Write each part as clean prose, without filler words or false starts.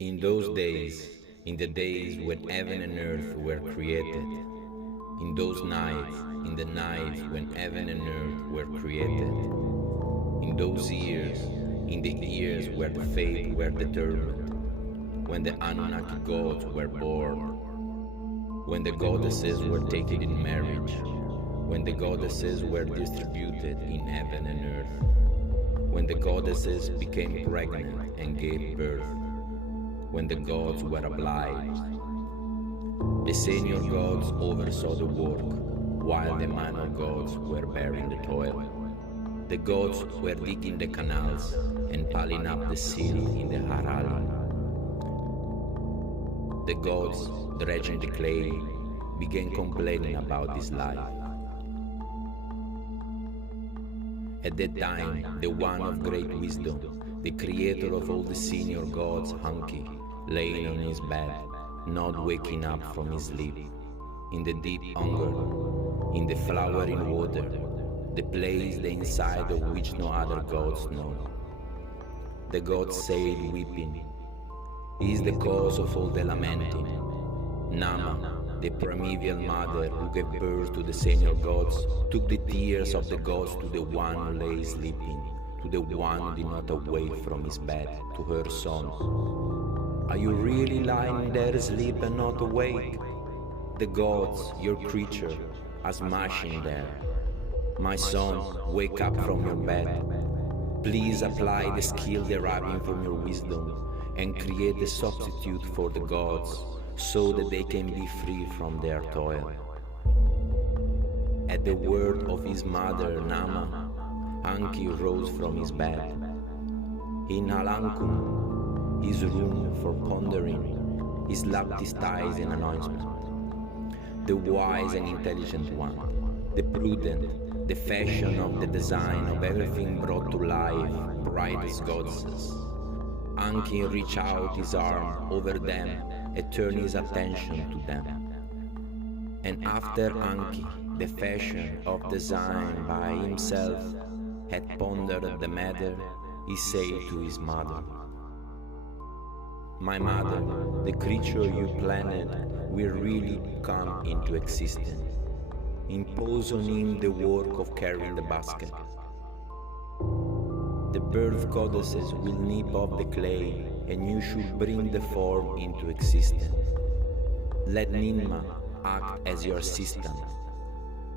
In those days, in the days when heaven and earth were created, in those nights, in the nights when heaven and earth were created, in those years, in the years where the fate were determined, when the Anunnaki gods were born, when the goddesses were taken in marriage, when the goddesses were distributed in heaven and earth, when the goddesses became pregnant and gave birth, when the gods were obliged. The senior gods oversaw the work, while the minor gods were bearing the toil. The gods were digging the canals and piling up the silt in the Harali. The gods, dredging the clay, began complaining about this life. At that time, the one of great wisdom, the creator of all the senior gods, Enki, laying on his bed, not waking up from his sleep, in the deep hunger, in the flowering water, the place the inside of which no other gods know. The gods said, weeping, "He is the cause of all the lamenting." Nama, the primeval mother who gave birth to the senior gods, took the tears of the gods to the one who lay sleeping, to the one who did not awake from his bed, to her son. "Are you really lying there asleep and not awake? The gods, your creature, are smashing there. My son, wake up from your bed. Please apply the skill deriving from your wisdom and create a substitute for the gods so that they can be free from their toil." At the word of his mother, Nama, Enki rose from his bed. In Alankum, his room for pondering, he slapped his thighs in announcement. The wise and intelligent one, the prudent, the fashion of the design of everything brought to life, brightest goddesses. Enki reached out his arm over them and turned his attention to them. And after Enki, the fashion of design by himself, had pondered the matter, he said to his mother, "My mother, the creature you planned will really come into existence. Impose on him the work of carrying the basket. The birth goddesses will nip off the clay, and you should bring the form into existence. Let Ninmah act as your assistant,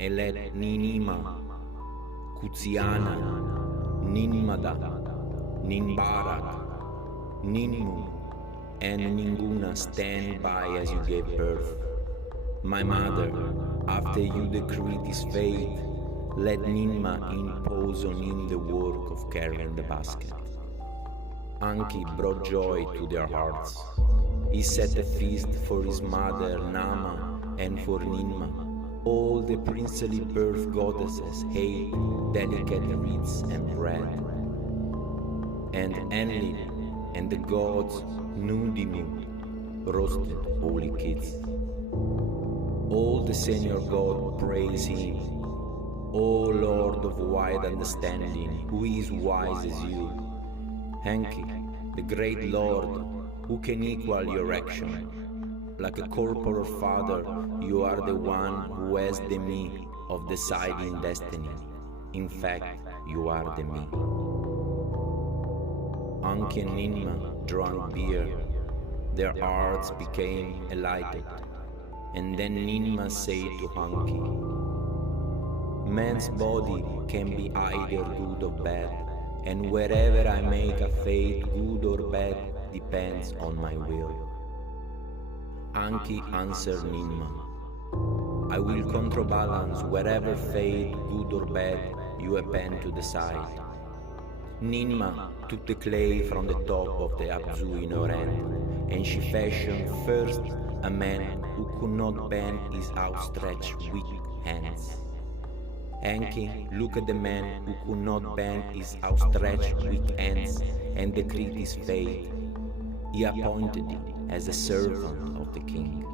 and let Ninmah, Kutsiana, Ninmada, Ninbarak, Ninmu, and Ninguna stand by as you gave birth. My mother, after you decreed his fate, let Ninmah impose on him the work of carrying the basket." Enki brought joy to their hearts. He set a feast for his mother Nama and for Ninmah. All the princely birth goddesses ate delicate wreaths and bread. And Enlil and the gods Nundimut roasted holy kids. All the senior gods praise him, "O Lord of wide understanding, who is wise as you? Enki, the great Lord, who can equal your action? Like a corporal father, you are the one who has the me of deciding destiny. In fact, you are the me." Enki and Ninmah drank beer. Their hearts became enlightened. And then Ninmah said to Enki, "Man's body can be either good or bad, and wherever I make a fate good or bad depends on my will." Enki answered Ninmah, "I will counterbalance wherever fate, good or bad, you happen to decide." Ninmah took the clay from the top of the Abzu in her hand, and she fashioned first a man who could not bend his outstretched weak hands. Enki looked at the man who could not bend his outstretched weak hands and decreed his fate. He appointed him as a servant of the king.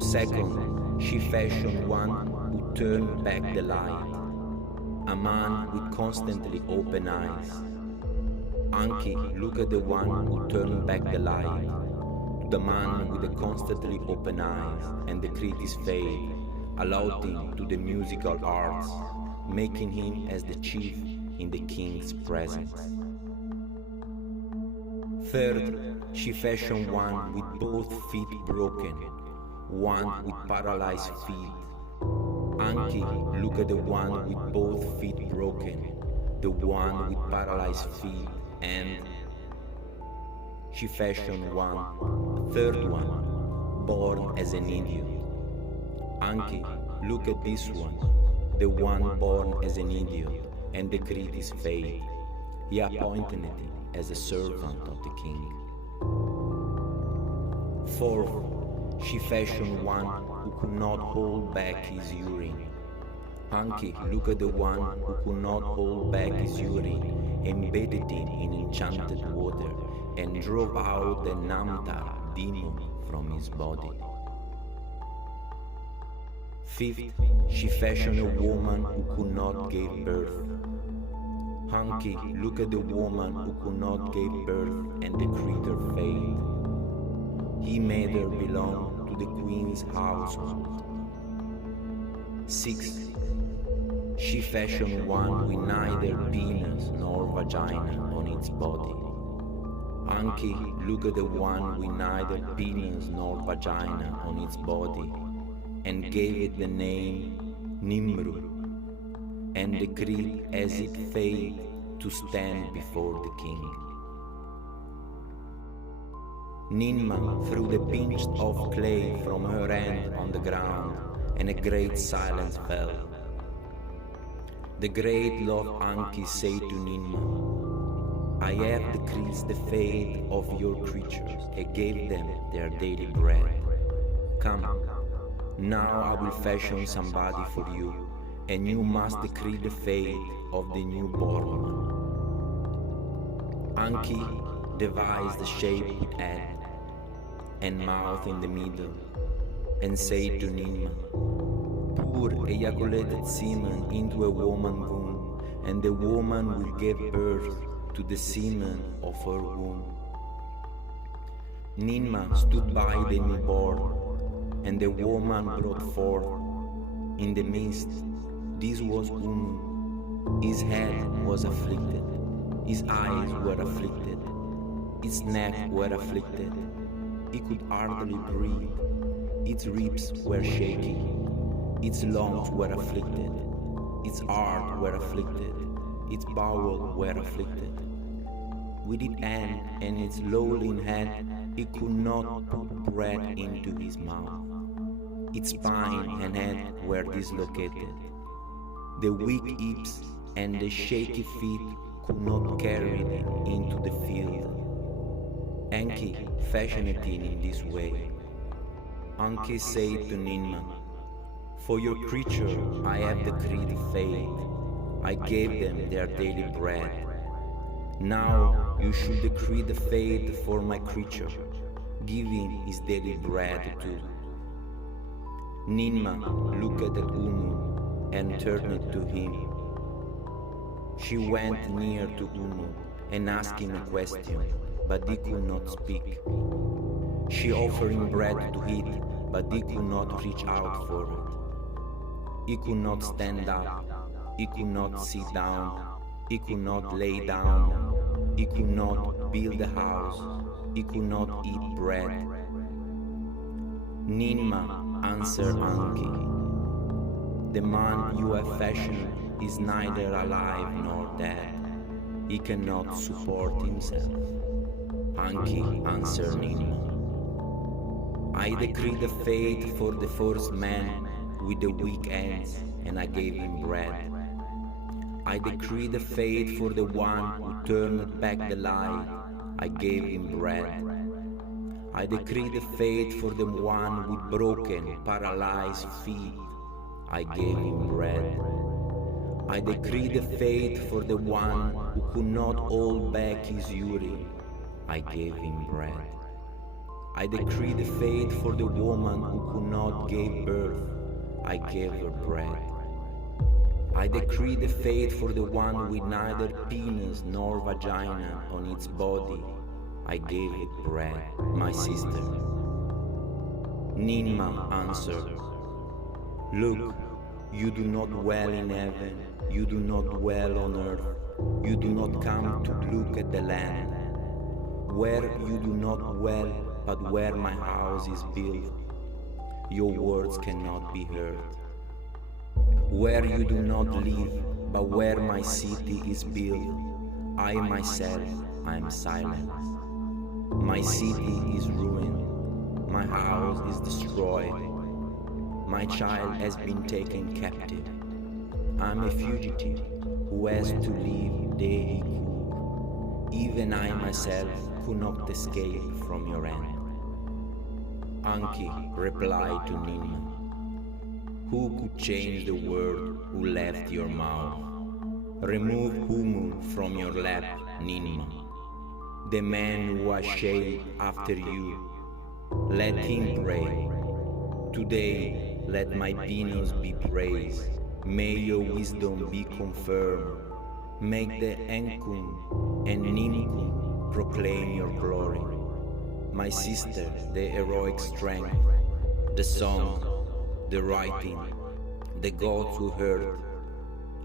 Second, she fashioned one who turned back the light, a man with constantly open eyes. Enki, look at the one who turned back the light, to the man with the constantly open eyes, and decreed his fate, allowed him to the musical arts, making him as the chief in the king's presence. Third, she fashioned one with both feet broken, one with paralyzed feet. Enki, look at the one with both feet broken, the one with paralyzed feet, and she fashioned one, a third one, born as an idiot. Enki, look at this one, the one born as an idiot, and decreed his fate. He appointed him as a servant of the king. Fourth, she fashioned one who could not hold back his urine. Enki, look at the one who could not hold back his urine, embedded it in enchanted water, and drove out the Namtar demon from his body. Fifth, she fashioned a woman who could not give birth. Enki, look at the woman who could not give birth and decreed her fate. He made her belong to the queen's household. Sixth, she fashioned one with neither penis nor vagina on its body. Enki, look at the one with neither penis nor vagina on its body, and gave it the name Nimrud, and decreed as it fate to stand before the king. Ninmah threw the pinched off clay from her hand on the ground, and a great silence fell. The great lord Enki said to Ninmah, I have decreed the fate of your creatures and gave them their daily bread. Come, now I will fashion somebody for you, and you must decree the fate of the newborn one. Enki devised the shape with head and mouth in the middle, and said to Ninmah, pour ejaculated semen into a woman's womb, and the woman will give birth to the semen of her womb. Ninmah stood by the newborn, and the woman brought forth. In the midst, this was His head was afflicted, his eyes were afflicted, its neck were afflicted, he could hardly breathe, its ribs were shaking, its lungs were afflicted, its heart were afflicted, its bowels were afflicted. With its hand and its lolling head, he could not put breath into his mouth. Its spine and head were dislocated. The weak hips and the shaky feet could not carry it into the field. Enki fashioned it in this way. Enki said to Ninmah, for your creature I have decreed fate. I gave them their daily bread. Now you should decree the fate for my creature, giving his daily bread too. Ninmah looked at Umu and turned to him. She went near to Umu and asked him a question, but he could not speak. She offered him bread to eat, but he could not reach out for it. He could not stand up, he could not sit down, he could not lay down, he could not build a house, he could not eat bread. Ninmah answered Enki, the man you have fashioned is neither alive nor dead. He cannot support himself. Enki answered Ninmah, I decreed the fate for the first man with the weak hands, and I gave him bread. I decreed the fate for the one who turned back the light. I gave him bread. I decreed the fate for the one with broken, paralyzed feet. I gave him bread. I decreed the fate for the one who could not hold back his urine. I gave him bread. I decreed the fate for the woman who could not give birth. I gave her bread. I decree the fate for the one with neither penis nor vagina on its body. I gave it bread, my sister. Ninmah answered, "Look, you do not dwell in heaven, you do not dwell on earth, you do not come to look at the land. Where you do not dwell, but where my house is built, your words cannot be heard. Where you do not live, but where my city is built, I myself am silent. My city is ruined, my house is destroyed, my child has been taken captive. I'm a fugitive who has to leave there he could. Even I myself could not escape from your hand." Enki replied to Ninmah, "Who could change the word who left your mouth? Remove Humu from your lap, Ninmah, the man who was shaped after you. Let him pray. Today let my penis be praised. May your wisdom be confirmed. Make the Enki and Ninmah proclaim your glory. My sister, the heroic strength, the song, the writing, the gods who heard.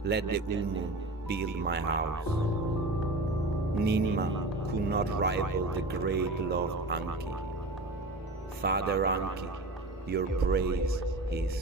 Let the Umu build my house." Ninmah could not rival the great love Enki. Father Enki, your praise is